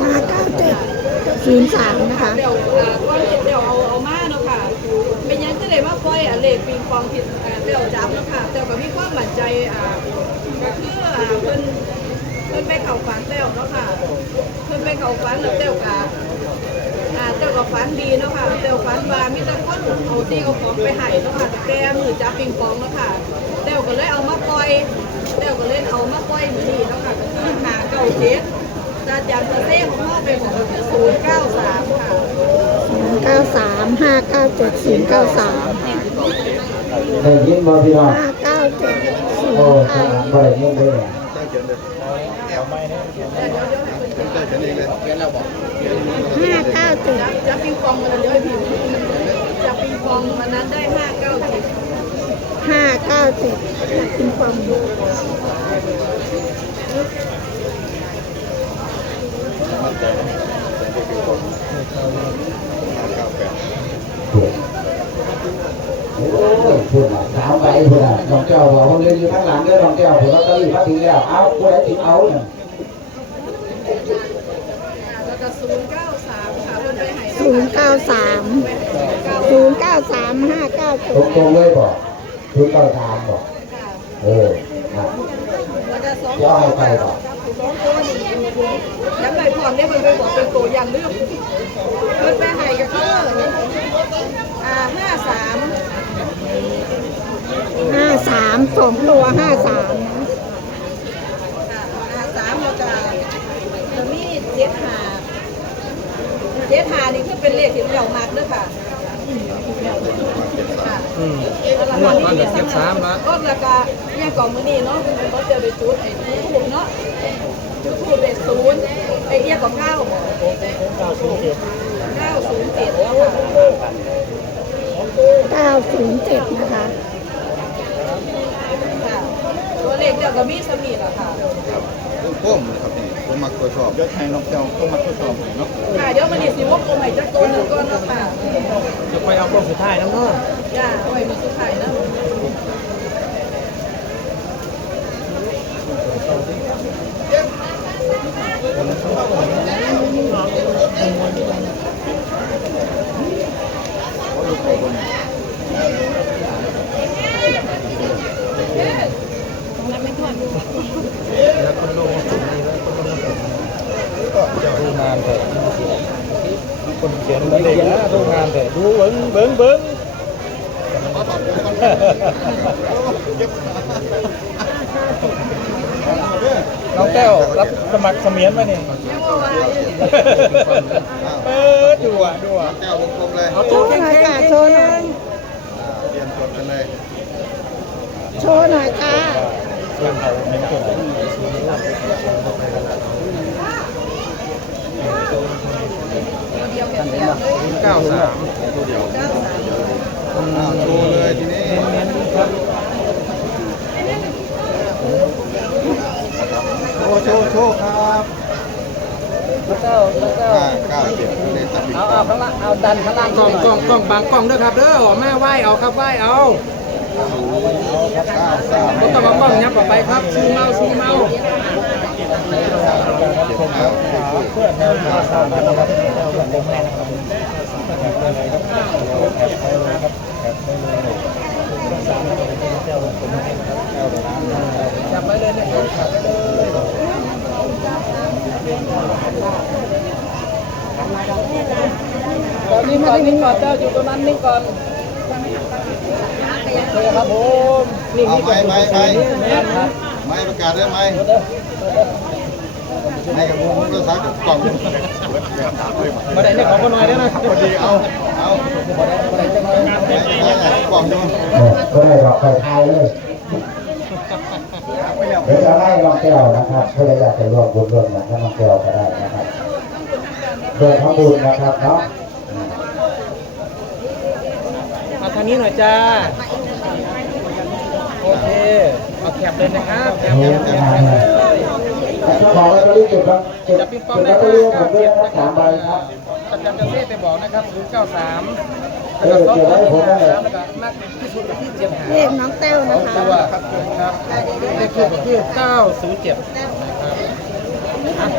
ห้าเก้าเจ็ดศูนย์สามนะคะเดี๋ยวอ่าก้อนเดี๋ยวเอาเอามาเนาะค่ะเป็นยังก็เลยว่าปล่อยอะเลขปิงปองผิดอ่าเดี๋ยวจับเนาะค่ะแต่ก็มีความมั่นใจอ่าก็คืออ่าเพิ่นเพิ่นไปเข้าฝันแล้วเนาะค่ะเพิ่นไปเข้าฝันแล้วเดี๋ยวก็อ่าเดี๋ยวก็ฝันดีเนาะค่ะเดี๋ยวฝันว่ามีแต่คนเอาที่เอาของไปให้เนาะค่ะแต่แกมือจับปิงปองเนาะค่ะเดี๋ยวก็เลยเอามาปล่อยเดี๋ยวก็เลยเอามาปล่อยมือนี้เนาะค่ะก็คือหาเก้าเจ็ด แต่อาจารย์เต้ของพ่อไปบอกก็คือศูนย์เก้าสามค่ะศูนย์เก้าสามห้าเก้าเจ็ดศูนย์เก้าสามได้ยินบ่พี่น้องห้าเก้าเจ็ดศูนโอ้ย์ข้าเก้างหลังบ่ได้ยินเลยห้าเก้าเจ็ดจับจับปิงปองมันเยพิมพ์จับปิงปองมันนั้นได้ห้าเก้าเจ็ดห้าเก้าเจ็ดปีฟอง คุณความโอ้ยพูดละสามใบพูดละน้องแก้วบอกว่าเรียนอยู่ข้างหลังเด้อน้องแก้วผมลอตเตอรี่มาถึงแล้ว เอาผู้ใดติดเอาเนี่ยแล้วก็ศูนย์เก้าสามค่ะเพิ่นไปให้ศูนย์เก้าสามศูนย์เก้าสามห้าเก้าเจ็ดตรงๆเลยบอกคือเก้าตามบอกค่ะเอออะแล้วก็สอง ย่อยไปบอกสองตัวนี่ ย้ำใบพร้อมเนี่ยมันไปบอกเป็นตัวอย่างเลือกเพิ่นไปให้ก็คืออ่าห้าสามห้าสามสองตัวห้าสามนะค่ะห้าสามแล้วก็จะมีเจ็ดหาเจ็ดหานี่คือเป็นเลขที่เรามากเด้อค่ะค่ะ อืมแล้วก็มีเจ็ดสามนะก็ราคาเนี่ยก่อนมื้อนี้เนาะเขาจะไปจุดไอ้ทูบเนาะจุดทูบเป็นศูนย์ไอ้เอี้ยกับเก้าเก้าศูนย์เจ็ดเก้าศูนย์เจ็ดแล้วค่ะเก้าศูนย์เจ็ดนะคะค่ะตัวเลขเดี๋ยวก็มีสมีแล้วค่ะ ก้มครับนี่ผมมักตัวชอบเดี๋ยวให้น้องเจ้าผมมักตัวชอบให้เนาะค่ะเดี๋ยวมันนี่สิวงกลมใหม่จักตัวหนึ่งก่อนเนาะค่ะจะไปเอากล้องสุดท้ายน้ำเนาะจ้าเอาไว้มีสุดท้ายนะแล้วคนลงมาถึงนี่แล้วคนลงมาถึงดูงานเถอะ คนเขียนเด็กนะดูงานเถอะดูเบิ้งเบิ้งเบิ้งน้องแก้วรับสมัครเสมียนไหมเนี่ยยังว่าว่าอยู่นี่เออดูอะดูอะแก้ววงกลมเลยเอาโชตัวว์หแข็งน่อยแข็ค่ะงโชว์หน่อยเรียนจดกันเลยโชว์หน่อยค่ะเรื่องเขาเน้นตัวไหน เก้าสามตัวเดียวโชว์เลยทีนี้โชว์โชว์โชว์ครับแล้วก็แล้วก็ห้าเก้าเจ็ดเลขตัดบิดเอาเอาข้างล่างเอาดันข้างล่างกล้องกล้องกล้องบางกล้องด้วยครับเด้อแม่ไหวเอาครับไหวเอาเก้าสามผมต้องเอากล้องยับออกไปครับซูมเอาซูมเอา เจ็ดเก้าเพื่อนแนวทางสามนะครับแนวแบบแรงนะครับแคปได้เลยครับแคปได้เลยครับแคปได้เลยสามแก้วผมให้ครับแก้วน้ำแคปไว้เลยนะครับแคปไว้เลยตอนนี้ก่อนนิ่งก่อนเจ้าอยู่ตรงนั้นนิ่งก่อนโอเคครับผมนิ่งเอานี่ไม้ก่อนไม้ไม้แม่ครับ ไม้ประกาศได้ไหมไม้กับผมก็ซักกับกล่องมาได้เนี่ยของกันหน่อยได้ไหมพอดีเอาเอามาได้มาได้จังเลยไม้ไม้กับกล่องอยู่เออก็ได้ดอกไปทายเลยเดี๋ยวจะให้น้องแก้วนะครับเพื่ออยากจะร่วมบุญร่วมนักกับน้องแก้วก็ได้นะครับเพื่อทำบุญนะครับเนาะมาทางนี้หน่อยจ้า โอเค เอาแคบเลยนะครับแคปแคปแคปแคปเลยแต่เจ้าขอแล้วก็รีบเก็บลอตเก็บจะปิงปองเก็บได้ลอตเรี่ให้ผมด้วยนะสามใบครับอาจารย์เกษตรไปบอกนะครับ093เออเก็บไว้ให้ผมได้เลยแล้วก็มากที่สุดที่เจ็ดหาเลขน้องเต้วนะคะตัวครับครับเลขทูปก็คือ907นะครับ